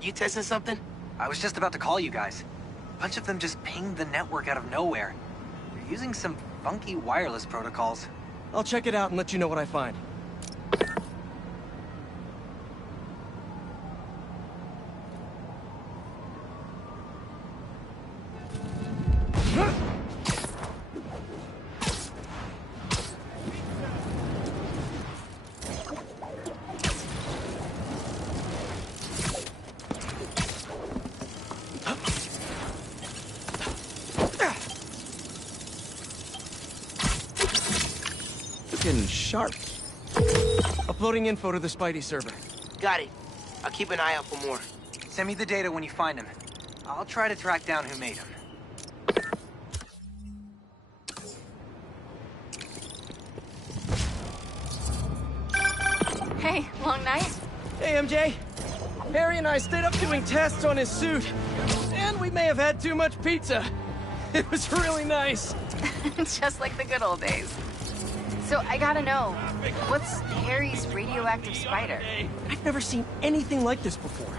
You testing something? I was just about to call you guys. A bunch of them just pinged the network out of nowhere. They're using some funky wireless protocols. I'll check it out and let you know what I find. Getting sharp. Uploading info to the Spidey server. Got it. I'll keep an eye out for more. Send me the data when you find him. I'll try to track down who made him. Hey, long night? Hey, MJ. Harry and I stayed up doing tests on his suit. And we may have had too much pizza. It was really nice. Just like the good old days. So I gotta know, what's Harry's radioactive spider? I've never seen anything like this before.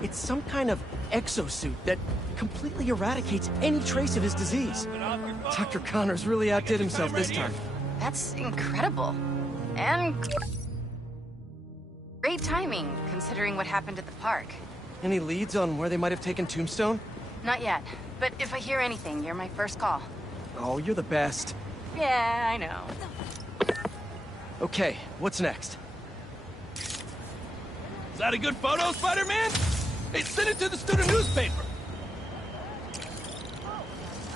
It's some kind of exosuit that completely eradicates any trace of his disease. Dr. Connors really outdid himself this time. That's incredible. And great timing, considering what happened at the park. Any leads on where they might have taken Tombstone? Not yet, but if I hear anything, you're my first call. Oh, you're the best. Yeah, I know. Okay, what's next? Is that a good photo, Spider-Man? Hey, send it to the student newspaper!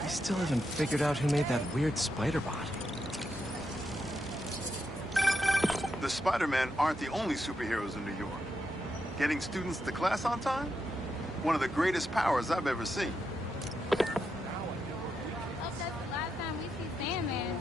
I still haven't figured out who made that weird spider bot. The Spider-Man aren't the only superheroes in New York. Getting students to class on time? One of the greatest powers I've ever seen. Hope that's the last time we see Sandman.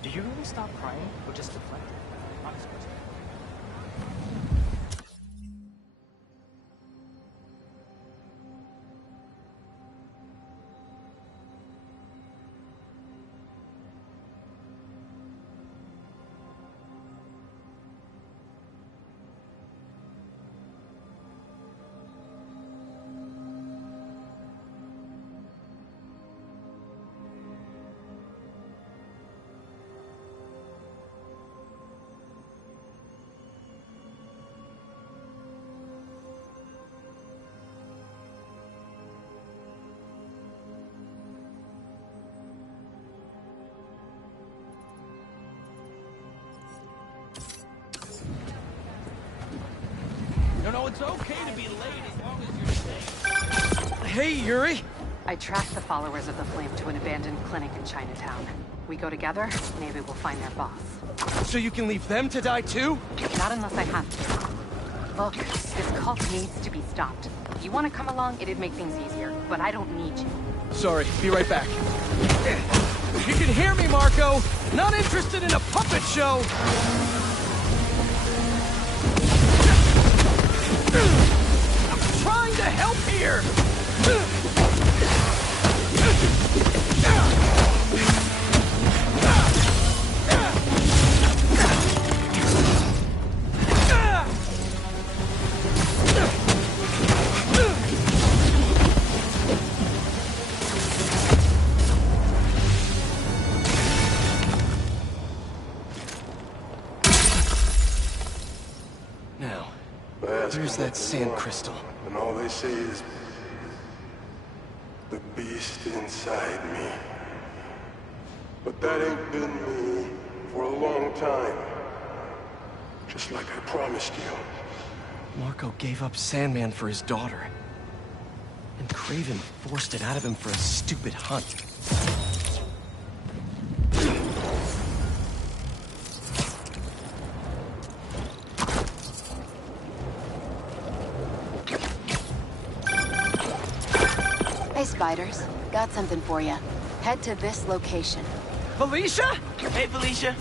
Do you really stop crying or just deflect? Honest question. No, it's okay to be late as long as you're safe. Hey, Yuri! I tracked the followers of the Flame to an abandoned clinic in Chinatown. We go together, maybe we'll find their boss. So you can leave them to die too? Not unless I have to. Look, this cult needs to be stopped. You want to come along, it'd make things easier, but I don't need you. Sorry, be right back. You can hear me, Marco! Not interested in a puppet show! There's that sand crystal. And all they say is, the beast inside me. But that ain't been me for a long time. Just like I promised you. Marco gave up Sandman for his daughter. And Kraven forced it out of him for a stupid hunt. Hey, Spiders. Got something for you. Head to this location. Felicia? Hey, Felicia.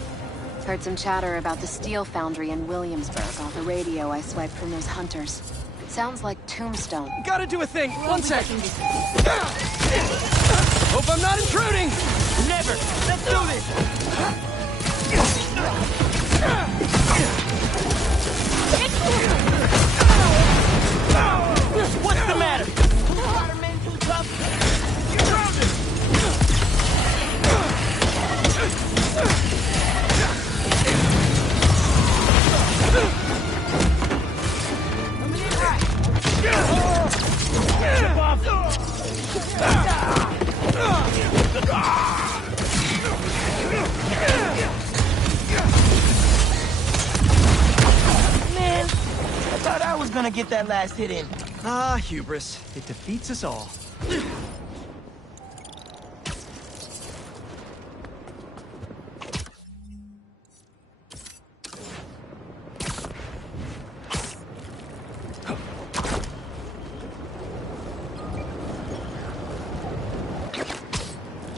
Heard some chatter about the steel foundry in Williamsburg off the radio I swiped from those hunters. Sounds like Tombstone. Gotta do a thing. 1 second. Hope I'm not intruding. Never. Let's do this. What's the matter? Spider-Man too tough? Get around it. Man, I thought I was gonna get that last hit in. Ah, hubris. It defeats us all.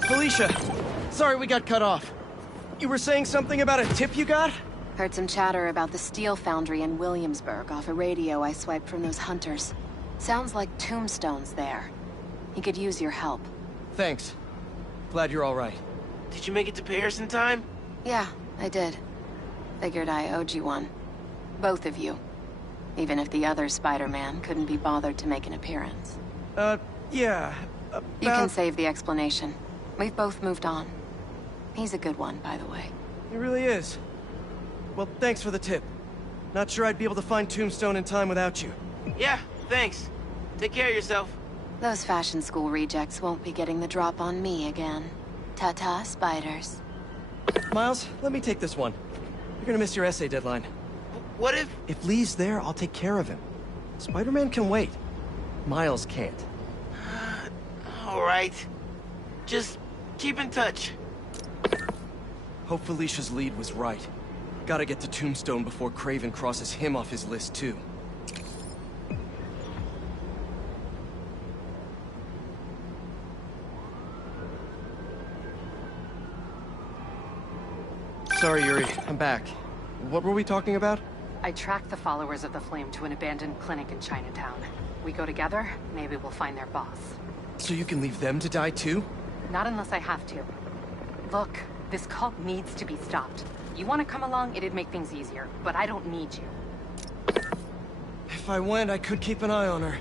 Felicia, sorry we got cut off. You were saying something about a tip you got? Heard some chatter about the steel foundry in Williamsburg off a radio I swiped from those hunters. Sounds like Tombstone's there. He could use your help. Thanks. Glad you're all right. Did you make it to Paris in time? Yeah, I did. Figured I owed you one. Both of you. Even if the other Spider-Man couldn't be bothered to make an appearance. Yeah. You can save the explanation. We've both moved on. He's a good one, by the way. He really is. Well, thanks for the tip. Not sure I'd be able to find Tombstone in time without you. Yeah, thanks. Take care of yourself. Those fashion school rejects won't be getting the drop on me again. Ta-ta, Spiders. Miles, let me take this one. You're gonna miss your essay deadline. What if... If Lee's there, I'll take care of him. Spider-Man can wait. Miles can't. All right. Just keep in touch. Hope Felicia's lead was right. Gotta get to Tombstone before Kraven crosses him off his list, too. Sorry, Yuri. I'm back. What were we talking about? I tracked the followers of the Flame to an abandoned clinic in Chinatown. We go together, maybe we'll find their boss. So you can leave them to die, too? Not unless I have to. Look, this cult needs to be stopped. You want to come along, it'd make things easier, but I don't need you. If I went, I could keep an eye on her.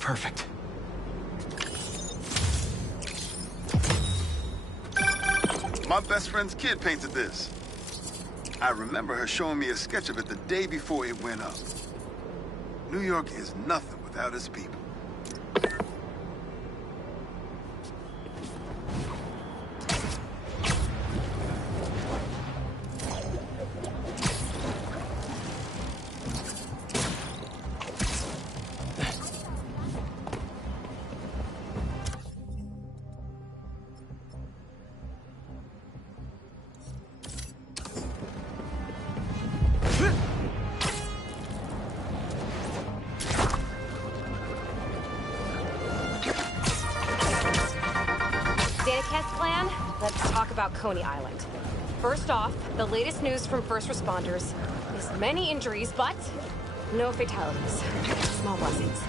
Perfect. My best friend's kid painted this. I remember her showing me a sketch of it the day before it went up. New York is nothing without its people. Let's talk about Coney Island. First off, the latest news from first responders is many injuries, but no fatalities. Small blessings.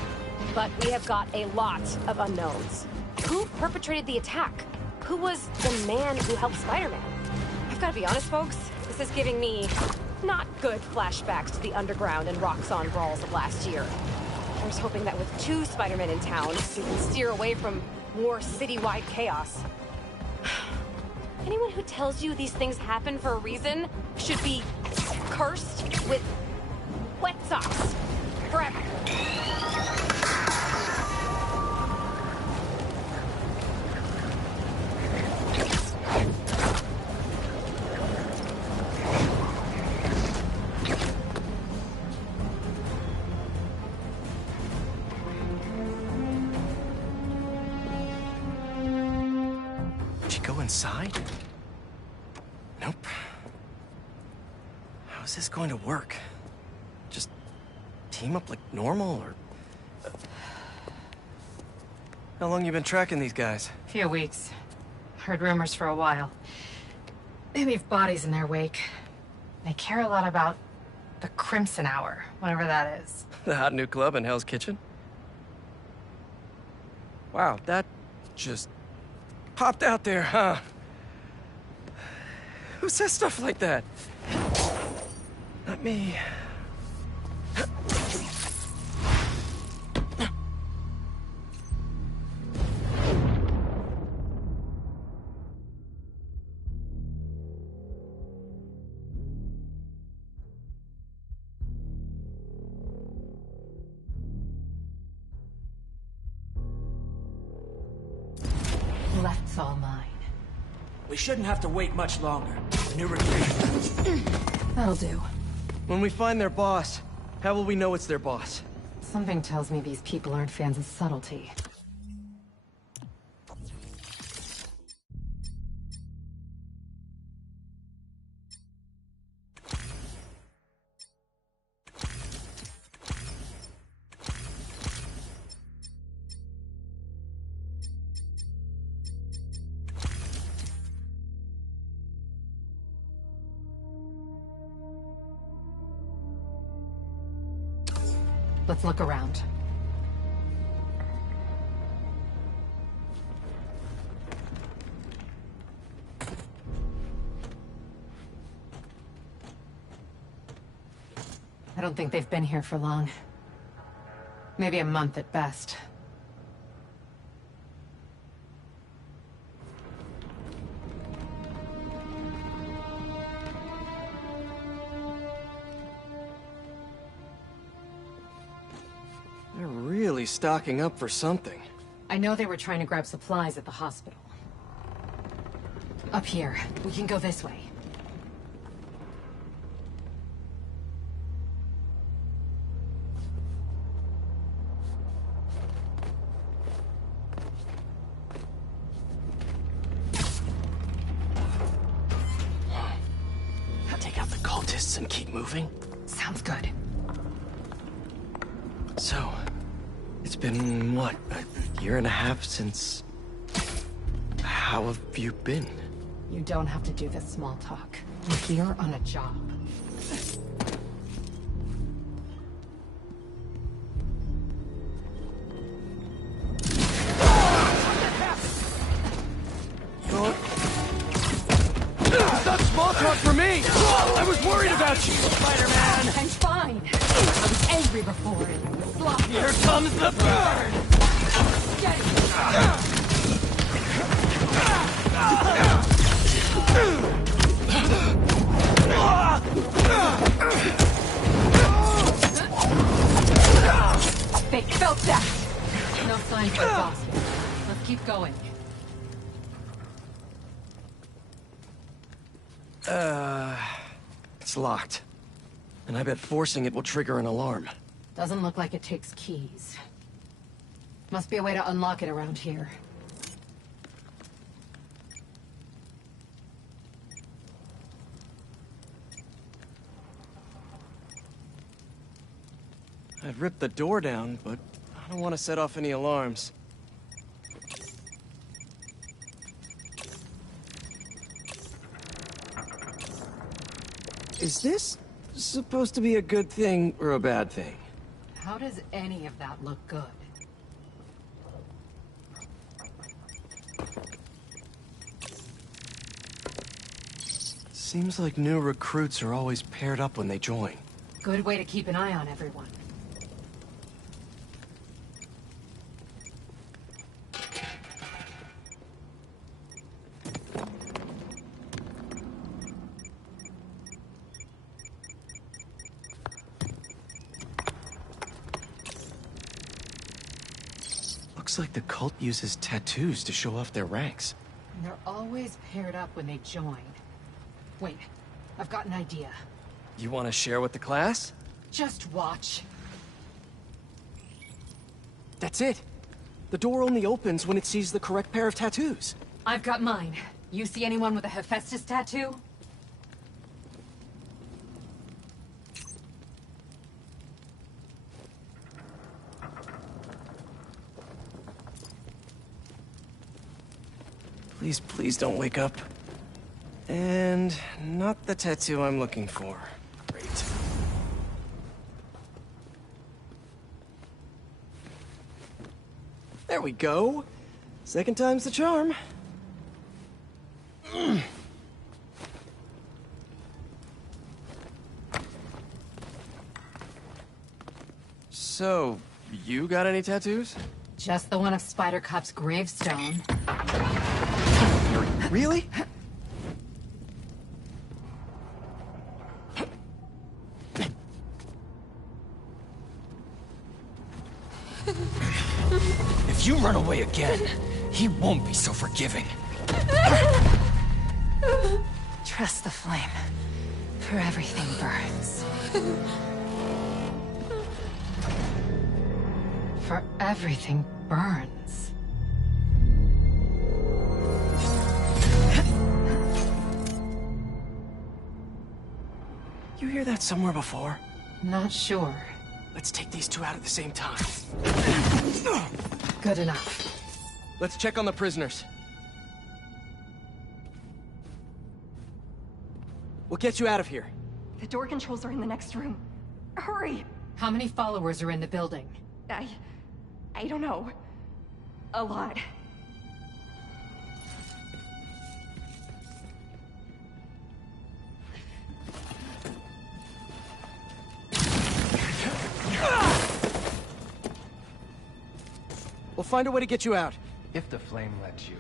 But we have got a lot of unknowns. Who perpetrated the attack? Who was the man who helped Spider-Man? I've got to be honest, folks. This is giving me not good flashbacks to the underground and Roxxon brawls of last year. I was hoping that with 2 Spider-Men in town, we can steer away from more citywide chaos. Anyone who tells you these things happen for a reason should be cursed with wet socks forever. Inside? Nope. How's this going to work? Just team up like normal, or... How long you been tracking these guys? Few weeks. Heard rumors for a while. They leave bodies in their wake. They care a lot about the Crimson Hour, whatever that is. The hot new club in Hell's Kitchen? Wow, that just popped out there, huh? Who says stuff like that? Not me. Left's all mine. We shouldn't have to wait much longer. New retreat. That'll do. When we find their boss, how will we know it's their boss? Something tells me these people aren't fans of subtlety. Let's look around. I don't think they've been here for long. Maybe a month at best. They're really stocking up for something. I know they were trying to grab supplies at the hospital. Up here. We can go this way. Take out the cultists and keep moving? Sounds good. So, it's been, what, a year and a half since... How have you been? You don't have to do this small talk. You're here on a job. Not small talk for me! I was worried about you, Spider-Man! I'm fine. I was angry before. Sloppy. Here comes the burn! Get it. They felt that. No sign of the boss yet. Let's keep going. It's locked. And I bet forcing it will trigger an alarm. Doesn't look like it takes keys. Must be a way to unlock it around here. I'd rip the door down, but I don't want to set off any alarms. Is this supposed to be a good thing or a bad thing? How does any of that look good? Seems like new recruits are always paired up when they join. Good way to keep an eye on everyone. Looks like the cult uses tattoos to show off their ranks. And they're always paired up when they join. Wait, I've got an idea. You want to share with the class? Just watch. That's it. The door only opens when it sees the correct pair of tattoos. I've got mine. You see anyone with a Hephaestus tattoo? Please, please don't wake up. And not the tattoo I'm looking for. Great. There we go. Second time's the charm. So, you got any tattoos? Just the one of Spider Cop's gravestone. Really? If you run away again, he won't be so forgiving. Trust the flame, for everything burns. For everything burns. You hear that somewhere before? Not sure. Let's take these two out at the same time. Good enough. Let's check on the prisoners. We'll get you out of here. The door controls are in the next room. Hurry! How many followers are in the building? I don't know. A lot. We'll find a way to get you out. If the flame lets you.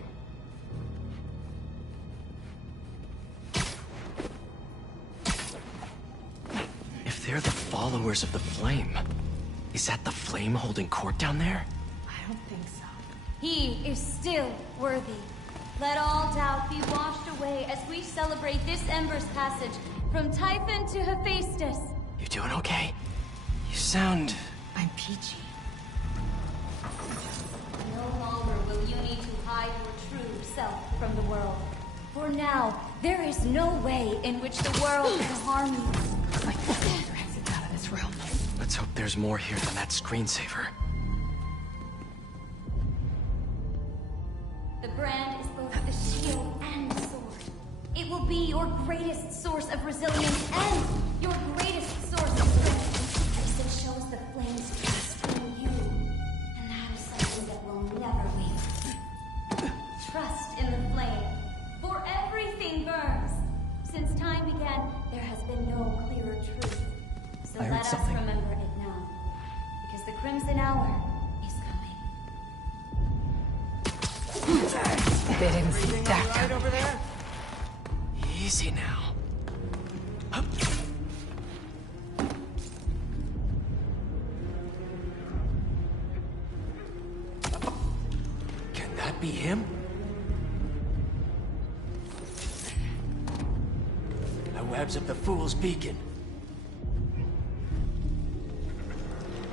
If they're the followers of the flame, is that the flame holding court down there? I don't think so. He is still worthy. Let all doubt be washed away as we celebrate this Ember's passage from Typhon to Hephaestus. You doing okay? You sound... I'm peachy. No longer will you need to hide your true self from the world. For now, there is no way in which the world can harm you. Like their exit out of this room. Let's hope there's more here than that screensaver. The brand is both the shield and the sword. It will be your greatest source of resilience and your greatest source of strength, as it shows the flames trust in you. And that is something that will never waver. Trust in the flame, for everything burns. Since time began, there has been no clearer truth. So let us remember it now, because the Crimson Hour is coming. They didn't see that coming. Over there? Easy now. Hup. Can that be him? The webs of the Fool's Beacon.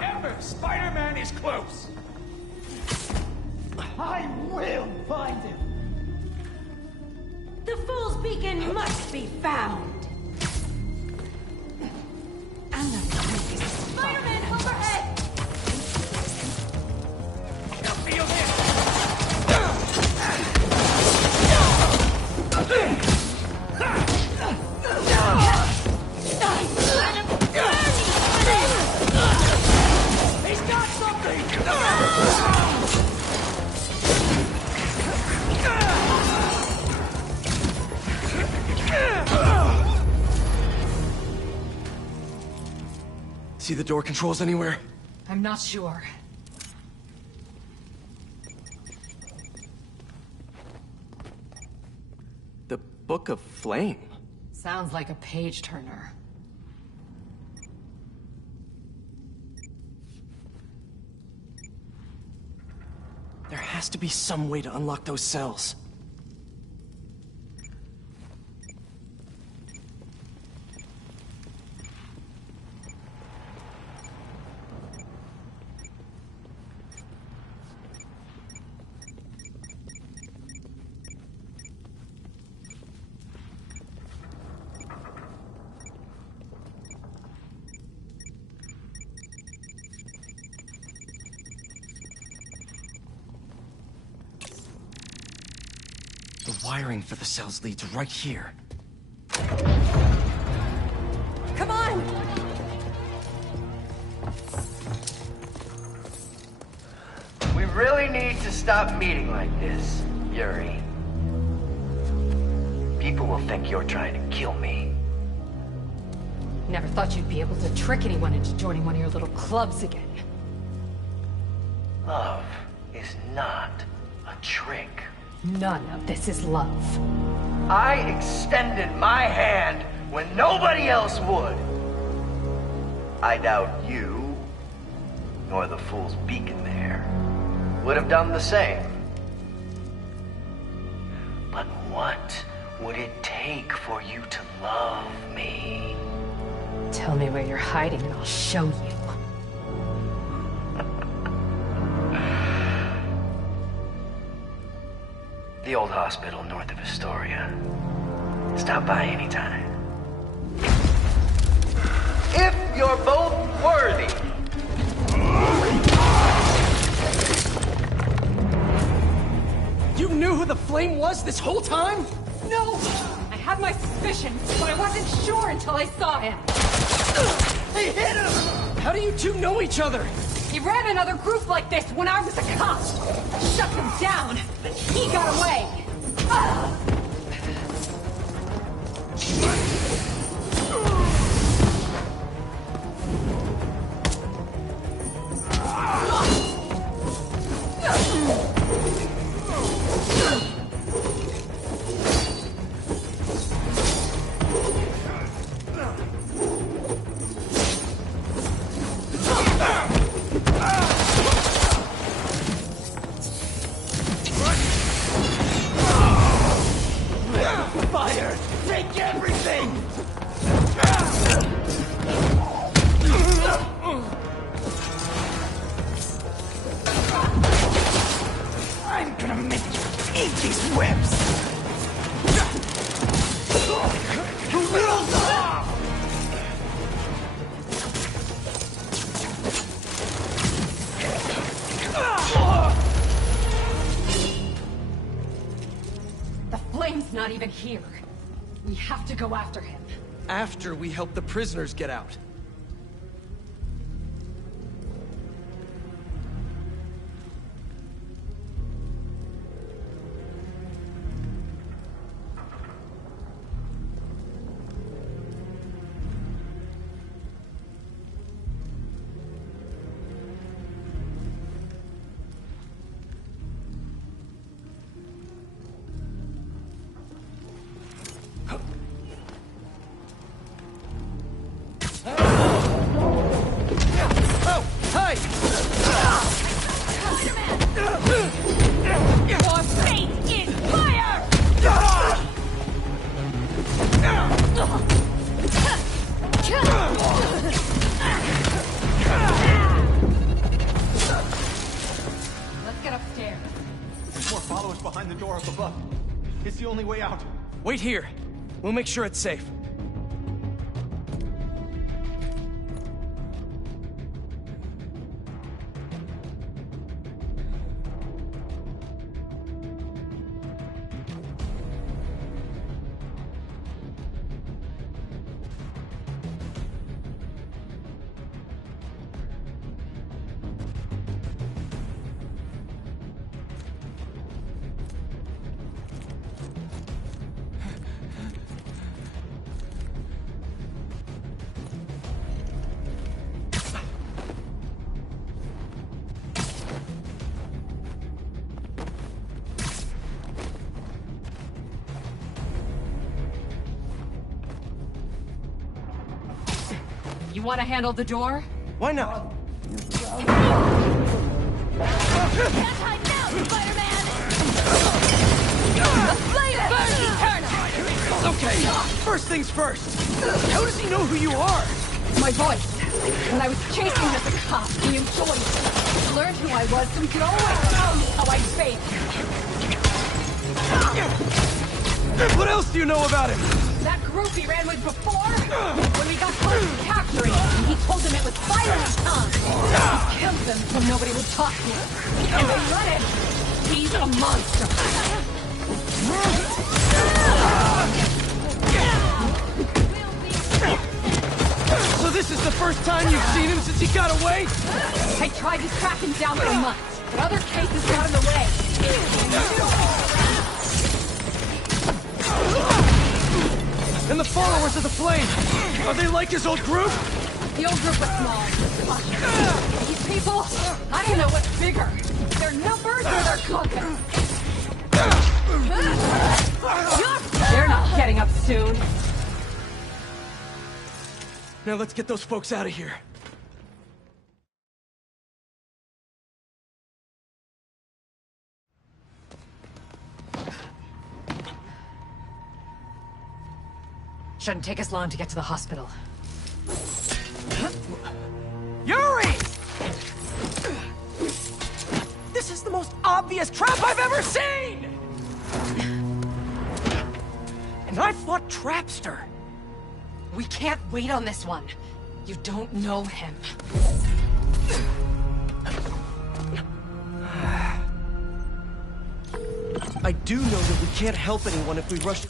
Ember, Spider-Man is close! I will find him! The Fool's Beacon must be found! Spider-Man, overhead! Feel him! He's got something! See the door controls anywhere? I'm not sure. The Book of Flame. Sounds like a page-turner. There has to be some way to unlock those cells. The wiring for the cells leads right here. Come on! We really need to stop meeting like this, Yuri. People will think you're trying to kill me. Never thought you'd be able to trick anyone into joining one of your little clubs again. Love is not a trick. None of this is love. I extended my hand when nobody else would. I doubt you, nor the fool's beacon there, would have done the same. But what would it take for you to love me? Tell me where you're hiding and I'll show you. The old hospital north of Astoria. Stop by anytime. If you're both worthy. You knew who the Flame was this whole time? No! I had my suspicions, but I wasn't sure until I saw him. They hit him! How do you two know each other? He ran another group like this when I was a cop. Shut them down, but he got away. Fire! Take everything! I'm gonna make you eat these webs! The Flame's not even here. We have to go after him. After we help the prisoners get out. It's the only way out. Wait here. We'll make sure it's safe. You want to handle the door? Why not? Can't hide now, Spider-Man! The flame burns eternal! Okay, first things first. How does he know who you are? My voice. When I was chasing him as a cop, he knew Joyce. Learned who I was so he could always tell me how I faked. What else do you know about him? That group he ran with before? When we got close to capturing him, he told them it was finally time. He killed them so nobody would talk to him. And they let him. He's a monster. So this is the first time you've seen him since he got away? I tried to track him down for months, but other cases got in the way. And the followers of the Flame, are they like his old group? The old group was small. These people, I don't know what's bigger. Their numbers or their coffins. They're not getting up soon. Now let's get those folks out of here. Shouldn't take us long to get to the hospital. Yuri! This is the most obvious trap I've ever seen! And I fought Trapster. We can't wait on this one. You don't know him. I do know that we can't help anyone if we rush...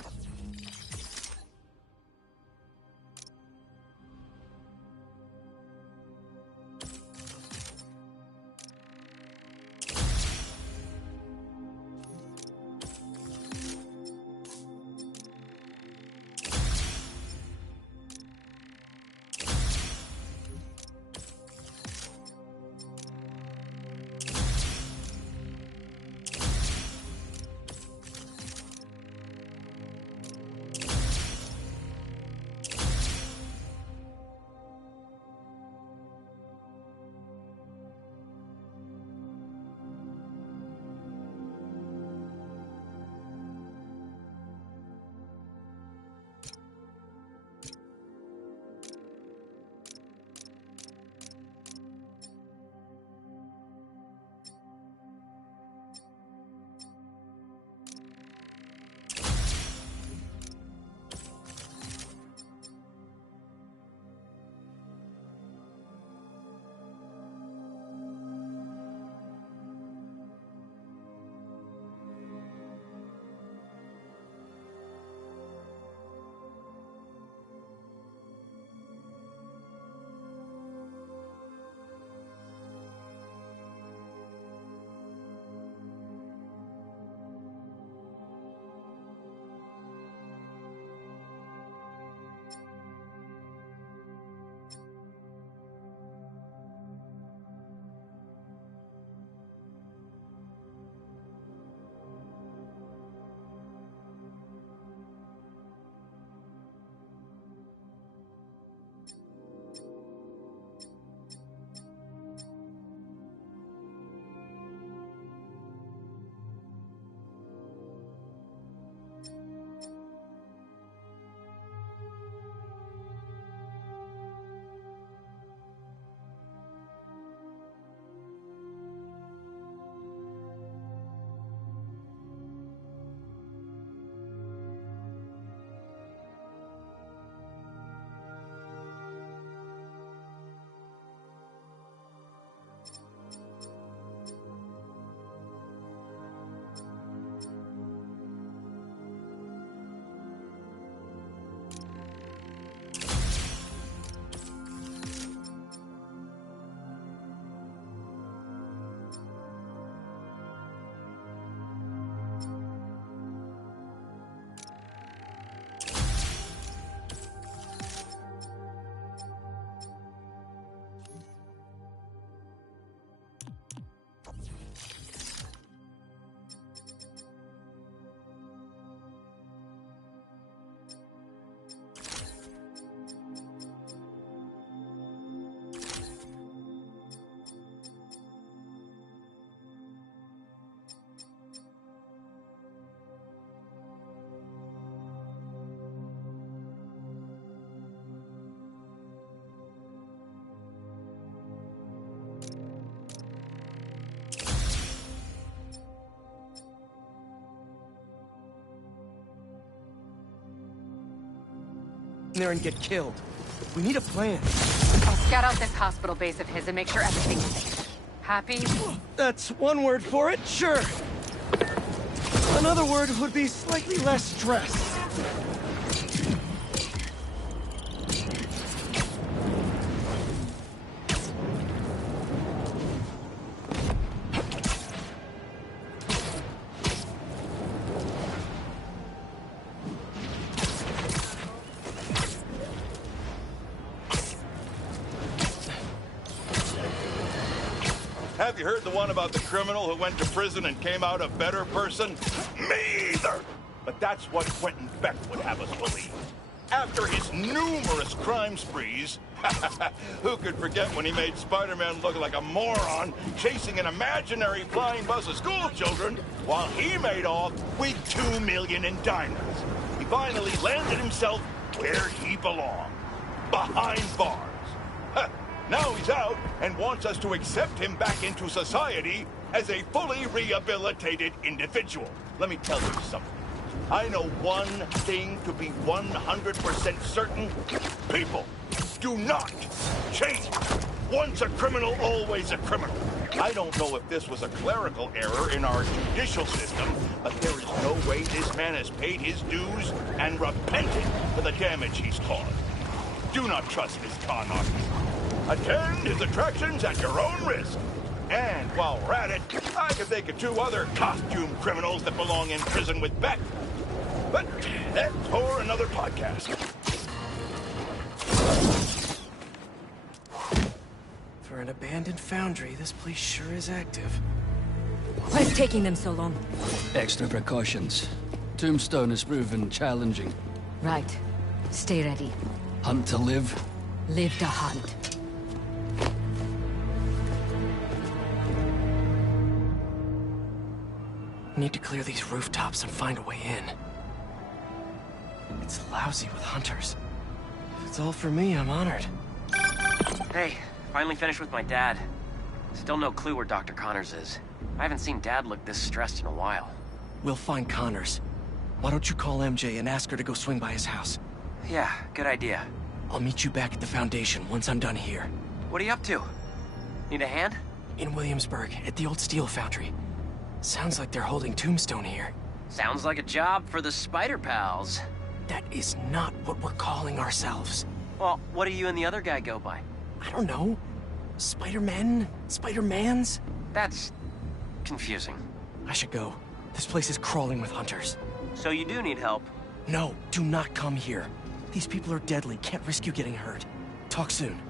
in there and get killed. We need a plan. I'll scout out this hospital base of his and make sure everything's safe. Happy? That's one word for it, sure. Another word would be slightly less stress. Have you heard the one about the criminal who went to prison and came out a better person? Me either! But that's what Quentin Beck would have us believe. After his numerous crime sprees, who could forget when he made Spider-Man look like a moron chasing an imaginary flying bus of school children while he made off with $2 million in diamonds? He finally landed himself where he belonged, behind bars. Now he's out and wants us to accept him back into society as a fully rehabilitated individual. Let me tell you something. I know one thing to be 100% certain. People do not change. Once a criminal, always a criminal. I don't know if this was a clerical error in our judicial system, but there is no way this man has paid his dues and repented for the damage he's caused. Do not trust this con artist. Attend his attractions at your own risk. And while we're at it, I can think of 2 other costume criminals that belong in prison with Beck. But that's for another podcast. For an abandoned foundry, this place sure is active. What's taking them so long? Extra precautions. Tombstone has proven challenging. Right. Stay ready. Hunt to live. Live to hunt. Need to clear these rooftops and find a way in. It's lousy with hunters. If it's all for me, I'm honored. Hey, finally finished with my dad. Still no clue where Dr. Connors is. I haven't seen Dad look this stressed in a while. We'll find Connors. Why don't you call MJ and ask her to go swing by his house? Yeah, good idea. I'll meet you back at the Foundation once I'm done here. What are you up to? Need a hand? In Williamsburg, at the old steel foundry. Sounds like they're holding Tombstone here. Sounds like a job for the Spider Pals. That is not what we're calling ourselves. Well, what do you and the other guy go by? I don't know. Spider-Men? Spider-Mans? That's confusing. I should go. This place is crawling with hunters. So you do need help? No, do not come here. These people are deadly. Can't risk you getting hurt. Talk soon.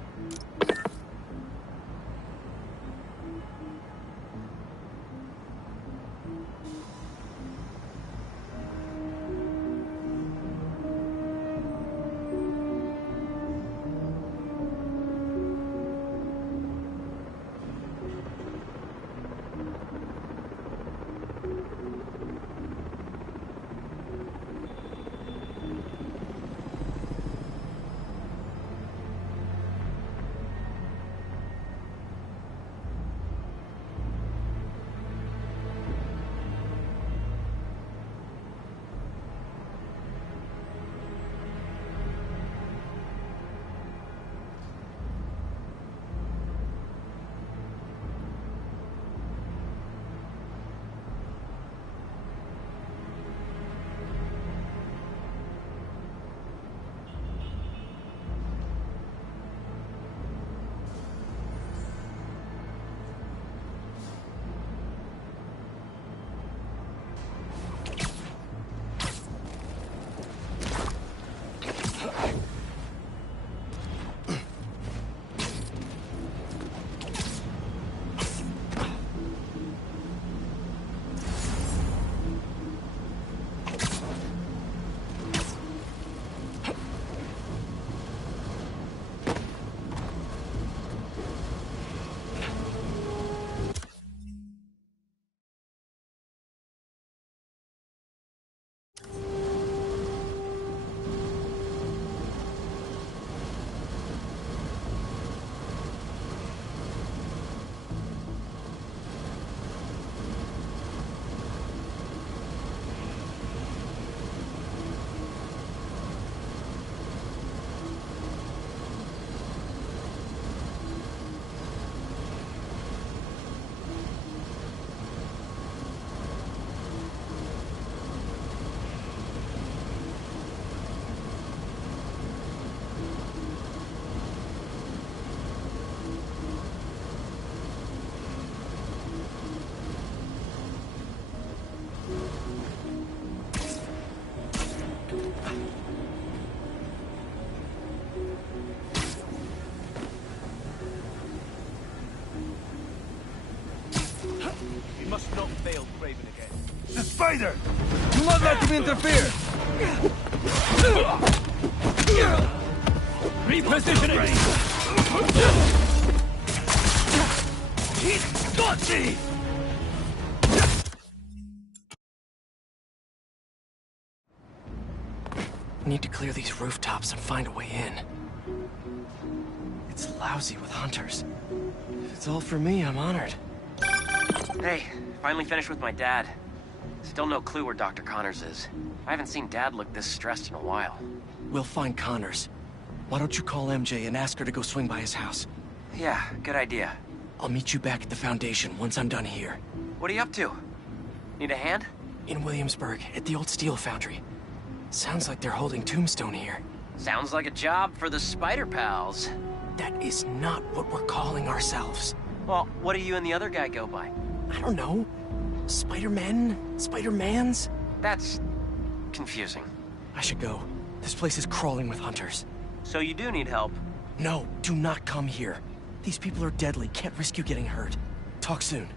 Spider! Do not let him interfere! Repositioning! He's got me! We need to clear these rooftops and find a way in. It's lousy with hunters. If it's all for me, I'm honored. Hey, finally finished with my dad. Still no clue where Dr. Connors is. I haven't seen Dad look this stressed in a while. We'll find Connors. Why don't you call MJ and ask her to go swing by his house? Yeah, good idea. I'll meet you back at the Foundation once I'm done here. What are you up to? Need a hand? In Williamsburg, at the old steel foundry. Sounds like they're holding Tombstone here. Sounds like a job for the Spider Pals. That is not what we're calling ourselves. Well, what do you and the other guy go by? I don't know. Spider-Men? Spider-Mans? That's confusing. I should go. This place is crawling with hunters. So you do need help? No, do not come here. These people are deadly. Can't risk you getting hurt. Talk soon.